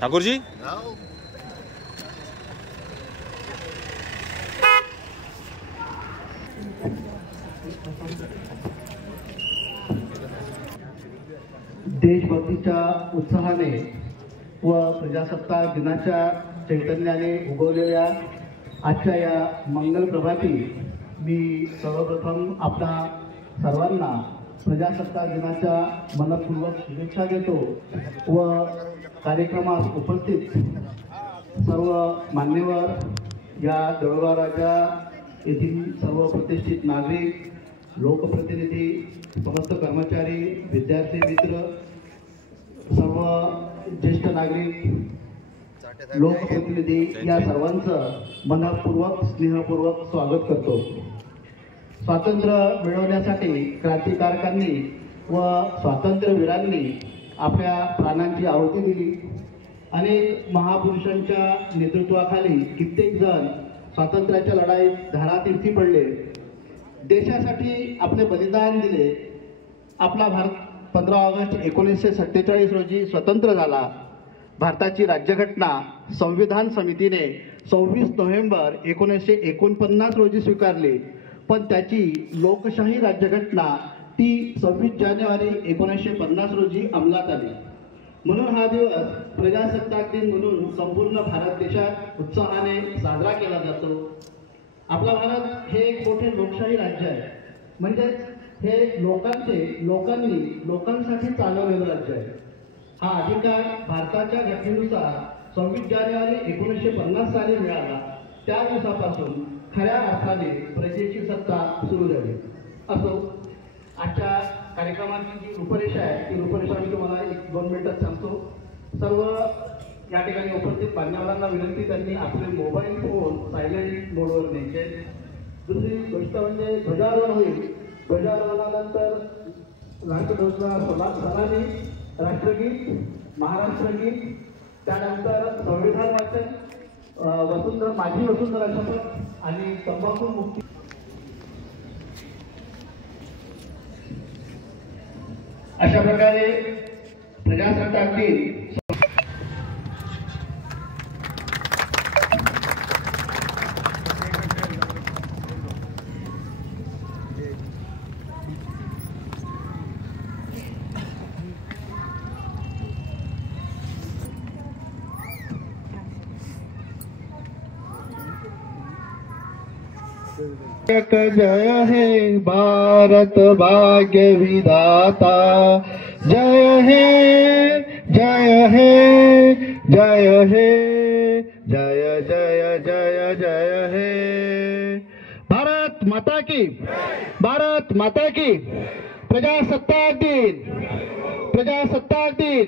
ठाकुर जी देशभक्तीच्या उत्साहाने व प्रजासत्ताक दिनाच्या चैतन्याने उगवलेल्या आजच्या या मंगल प्रभाती मी सर्वप्रथम आपल्या सर्वांना प्रजासत्ताक दिनाच्या मनपूर्वक शुभेच्छा देतो व कार्यक्रमास उपस्थित सर्व मान्यवर, या जळगाव राजा येथील सर्व प्रतिष्ठित नागरिक, लोकप्रतिनिधी, समस्त कर्मचारी, विद्यार्थी मित्र, सर्व ज्येष्ठ नागरिक, लोकप्रतिनिधी या सर्वांचं मनपूर्वक स्नेहपूर्वक स्वागत करतो। स्वातंत्र्य मिळवण्यासाठी क्रांतिकारकांनी व स्वातंत्र्यवीरांनी आपल्या प्राणांची आहुती दिली। अनेक महापुरुषांच्या नेतृत्वाखाली कित्येक जण स्वातंत्र्याच्या लढाईत धारातीर्थी पडले, देशासाठी आपले बलिदान दिले। आपला भारत 15 ऑगस्ट 1947 रोजी स्वतंत्र झाला। भारताची राज्यघटना संविधान समितीने 26 नोव्हेंबर 1949 रोजी स्वीकारली, पण त्याची लोकशाही राज्यघटना ती 26 जानेवारी 1950 रोजी अंमलात आली। म्हणून हा दिवस प्रजासत्ताक दिन म्हणून संपूर्ण भारत देशात उत्साहाने साजरा केला जातो। आपला भारत हे एक मोठे लोकशाही राज्य आहे, म्हणजे हे लोकांनी लोकांसाठी चालवलेलं राज्य आहे। हा अधिकार भारताच्या घटनेनुसार 26 जानेवारी 1950 साली मिळाला। त्या दिवसापासून खऱ्या अर्थाने प्रजेची सत्ता सुरू झाली। असो, आजच्या कार्यक्रमाची जी रूपरेषा आहे ती रूपरेषा मी तुम्हाला 1-2 मिनिटात सांगतो। सर्व या ठिकाणी उपस्थित मान्यवरांना विनंती, त्यांनी आपले मोबाईल फोन सायलेंट मोडवर न्यायचे। दुसरी गोष्ट म्हणजे ध्वजारोहण होईल। ध्वजारोहणानंतर राष्ट्रध्वजाला सलामी, राष्ट्रगीत, महाराष्ट्र गीत, त्यानंतर संविधान वाचन, माझी वसुंधरा शपथ आणि तंबाखू मुक्ती अशा प्रकारे प्रजासत्ताक दिन जय हे भारत भाग्य विधाता, जय हे जय हे जय हे जय जय जय जय हे। भारत माता की, भारत माता की। प्रजासत्ताक दिन, प्रजासत्ताक दिन।